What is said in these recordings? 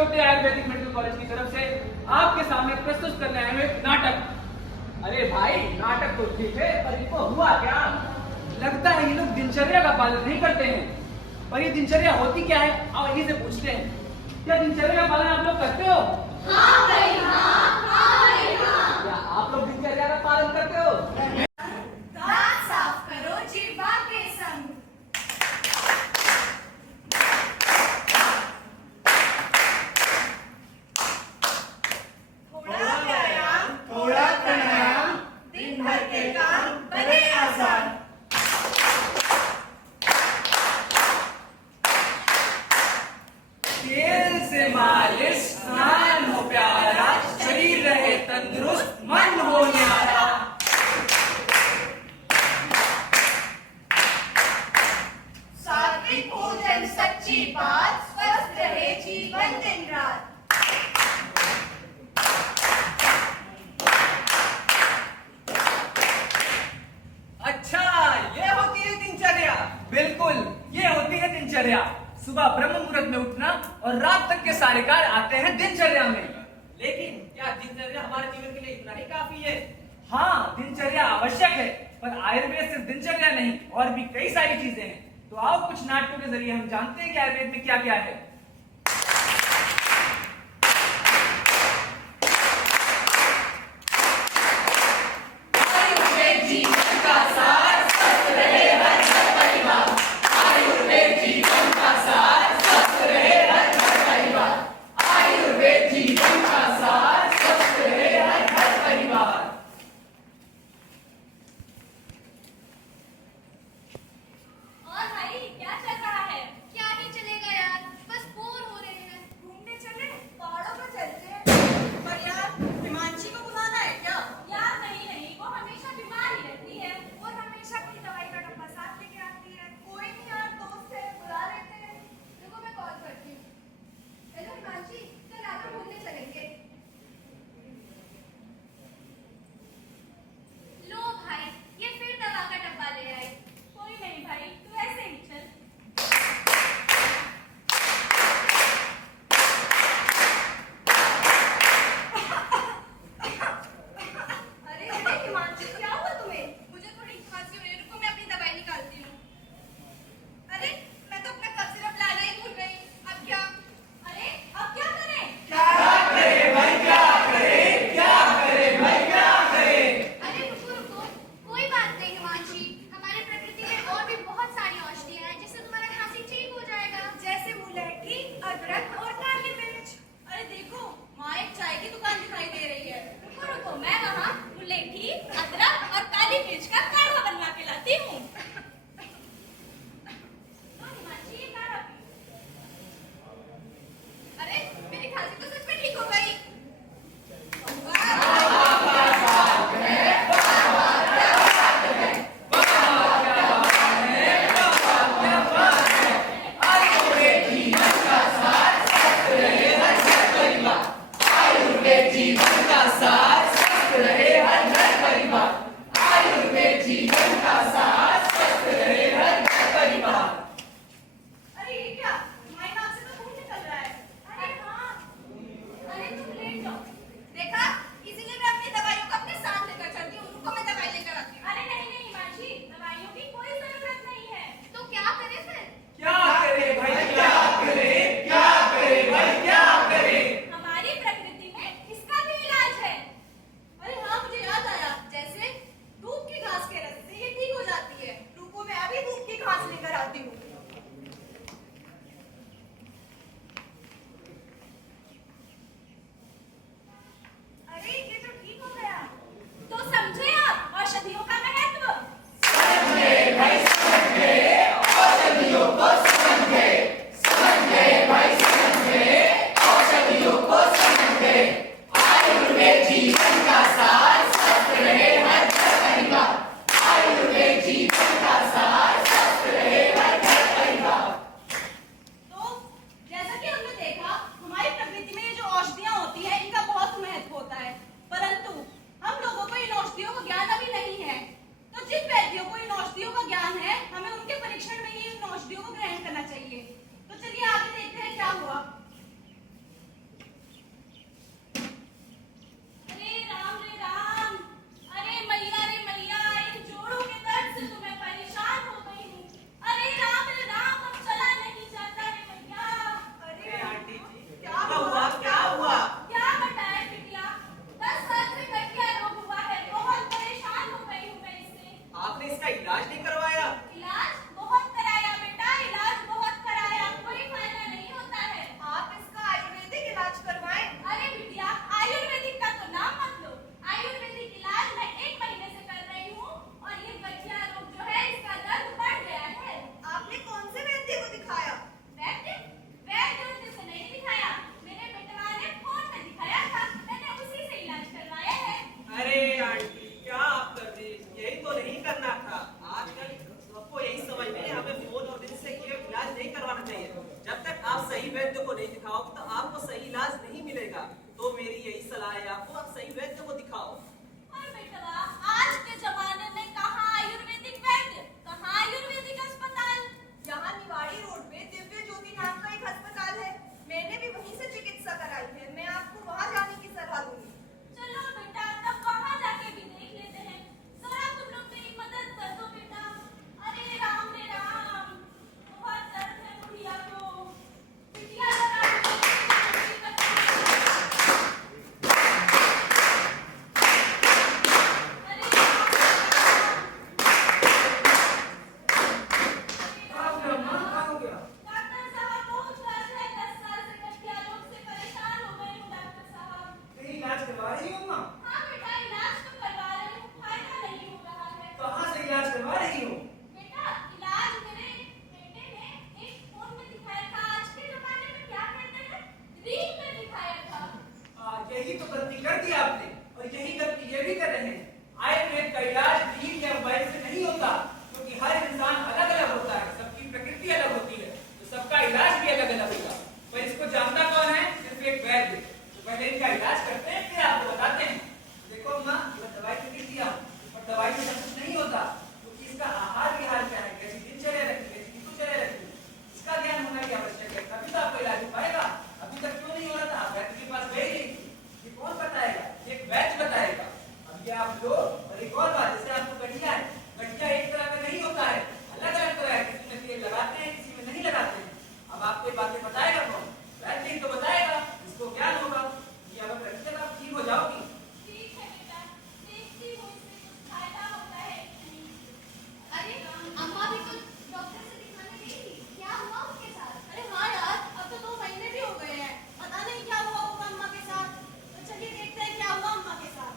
ज्योति Ayurvedic medical college की तरफ से आपके सामने प्रस्तुत करने आए हुए एक नाटक। अरे भाई, नाटक तो ठीक है, पर इनको हुआ क्या? लगता है ये लोग दिनचर्या का पालन नहीं करते हैं। पर ये दिनचर्या होती क्या है, अब इन्हीं से पूछते हैं। क्या दिनचर्या का पालन आप लोग करते हो? हाँ भाई हाँ, हाँ भाई हाँ। क्या आप लोग दिनचर्या का पालन करते हो? दांत साफ करो जिह्वा के संग। थोड़ा व्यायाम, थोड़ा प्राणायाम, दिन भर के काम बने आसान। तेल से मालिश, स्नान हो प्यारा, शरीर रहे तंदुरुस्त, मन हो न्यारा। सात्विक भोजन सच्ची बात, स्वस्थ रहे जीवन दिन रात। अच्छा, ये होती है दिनचर्या। बिल्कुल, ये होती है दिनचर्या। सुबह ब्रह्म मुहूर्त में उठना और रात तक के सारे कार्य आते हैं दिनचर्या में। लेकिन क्या दिनचर्या हमारे जीवन के लिए इतना ही काफी है? हाँ, दिनचर्या आवश्यक है, पर आयुर्वेद सिर्फ दिनचर्या नहीं, और भी कई सारी चीजें हैं। तो आओ कुछ नाटकों के जरिए हम जानते हैं कि आयुर्वेद में क्या क्या है। आयुर्वेद जीवन का सार, स्वस्थ रहे हर घर परिवार। आयुर्वेद जीवन का सार, स्वस्थ रहे हर घर परिवार। आयुर्वेद जीवन का सार, स्वस्थ रहे हर घर परिवार। और भाई क्या चल रहा है? क्या नहीं चलेगा यार, बस बोर हो रहे हैं। घूमने चले, पहाड़ों पर चलते हैं। पर यार, हिमांशी को बुलाना है क्या? यार नहीं नहीं, वो हमेशा बीमार ही रहती है और हमेशा अपनी दवाई का डब्बा साथ लेके आती है। कोई नहीं यार, दोस्त है, बुला लेते हैं। देखो मैं कॉल करती हूँ। हेलो हिमांशी, चल आकर घूमने चलेंगे। लो भाई, ये फिर दवा का डब्बा ले आई। कोई नहीं भाई, तू ऐसे ही चल। अरे अरे हिमांशी, क्या हुआ तुम्हें? मुझे थोड़ी खांसी हो रही है, रुको मैं अपनी दवाई निकालती हूँ। अरे मैं तो अपना कफ सिरप लाना ही भूल गई। अब क्या? अरे अब क्या करें? अरे रुको रुको, कोई बात नहीं हिमांशी, हमारी प्रकृति में और भी बहुत सारी औषधियाँ हैं जिससे तुम्हारा खांसी ठीक हो जाएगा। जैसे मुलैठी, अदरक और काली मिर्च। अरे देखो, वहाँ एक चाय की दुकान दिखाई दे रही है। रुको रुको, मैं वहाँ मुलैठी, अदरक और काली मिर्च का काढ़ा बनवा के लाती हूँ। लो हिमांशी, ये काढ़ा पी। अरे मेरी खांसी तो सच में ठीक हो गई। आयुर्वेद जीवन का सार, स्वस्थ रहे हर घर परिवार। आयुर्वेद जीवन का सार, स्वस्थ रहे हर घर परिवार। अरे ये क्या? तुम्हारी नाक से तो खून निकल रहा है। अरे हाँ, अरे तुम लेट जाओ। देखा, इसीलिए मैं अपनी दवाइयों को अपने साथ लेकर चलती हूँ। रुको मैं दवाई लेकर आती हूँ। अरे नहीं नहीं हिमांशी, दवाइयों की कोई जरूरत नहीं है। तो क्या करें फिर? क्या करे भाई, क्या करे, क्या करे भाई, क्या करे। हमारी प्रकृति में इसका भी इलाज है। अरे हाँ, मुझे याद आया। जैसे दिया आपने, और यही गलती ये भी कर रहे हैं। आयुर्वेद का इलाज टीवी या मोबाइल से नहीं होता, क्योंकि हर इंसान अलग अलग होता है, सबकी प्रकृति अलग होती है, तो सबका इलाज भी अलग अलग होगा। पर इसको जानता कौन है? सिर्फ एक वैद्य। तो पहले इनका इलाज करते हैं, फिर आपको बताते हैं। देखो अम्मा, दवाई तो लिख दिया, पर दवाई से सब कुछ नहीं होता, क्योंकि इसका आहार विहार क्या है, कैसी दिनचर्या रखनी, कैसी दिनचर्या रखनी, इसका ज्ञान होना क्या आवश्यक है, तभी तो आपका इलाज हो पाएगा। अभी तक क्यों नहीं हो रहा था? वैद्य के पास गए नहीं, ये कौन बताएगा? ये एक वैद्य बताएगा। अब ये आप लो। और एक और बात, जैसे आपको गठिया है, गठिया एक तरह का नहीं होता है, अलग अलग तरह है, किसी में तेल लगाते हैं, किसी में नहीं लगाते हैं। अब आपको ये बातें बताएगा कौन? वैद्य ही तो बताएगा, इसको ज्ञान होगा। ये अगर रखते आप ठीक हो जाओगी। ठीक है बेटा, देखती हूँ इससे कुछ फायदा होता है कि नहीं। अरे अम्मा भी तो डॉक्टर से दिखाने गई थी, क्या हुआ उसके साथ? अरे हाँ यार, अब तो 2 महीने भी हो गए हैं, पता नहीं क्या हुआ होगा अम्मा के साथ। तो चलिए देखते हैं क्या हुआ अम्मा के साथ।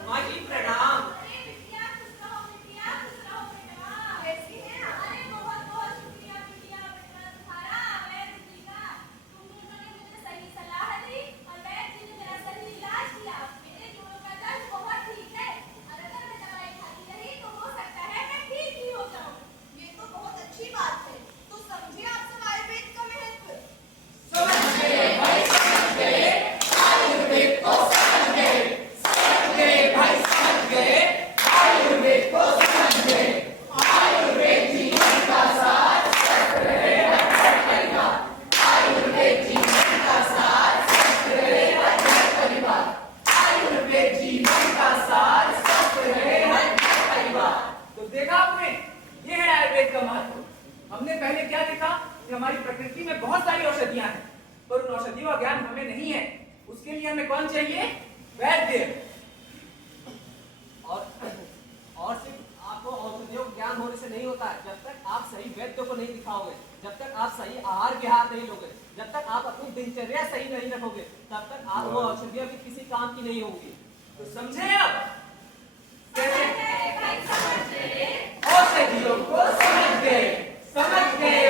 अम्मा जी प्रणाम। अरे बिटिया खुश रहो, बिटिया खुश रहो बेटा। कैसी हैं आप? अरे बहुत बहुत शुक्रिया बिटिया, बेटा तुम्हारा वैद्य जी का। तुम दोनों ने मुझे सही सलाह दी और वैद्य जी ने मेरा सही इलाज किया। मेरे जोड़ों का दर्द बहुत ठीक है, और अगर मैं दवाई खाती रही तो हो सकता है मैं ठीक ही हो जाऊं। ये तो बहुत अच्छी बात है। तो समझिए आप सब आयुर्वेद का महत्व। समझ गए भाई, समझ गए, आयुर्वेद को समझ गए, समझ गए भाई, समझ गए, आयुर्वेद को समझ गए। आयुर्वेद जीवन का सार, स्वस्थ रहे हर घर परिवार। आयुर्वेद जीवन का सार, स्वस्थ रहे हर घर परिवार। आयुर्वेद जीवन का सार, स्वस्थ रहे हर घर परिवार। तो देखा आपने, ये है आयुर्वेद का महत्व। हमने पहले क्या देखा कि हमारी प्रकृति में बहुत सारी औषधियां हैं, पर उन औषधियों का ज्ञान हमें नहीं है। उसके लिए हमें कौन चाहिए? वैद्य। और सिर्फ आपको औषधियों का ज्ञान होने से नहीं होता है। जब तक आप सही वैद्य को नहीं दिखाओगे, जब तक आप सही आहार विहार नहीं लोगे, जब तक आप अपनी दिनचर्या सही नहीं रखोगे, तब तक आप वो औषधियां भी किसी काम की नहीं होंगी। तो समझे आप? कैसे भाई समझ गए। औषधियों को समझ गए, समझ गए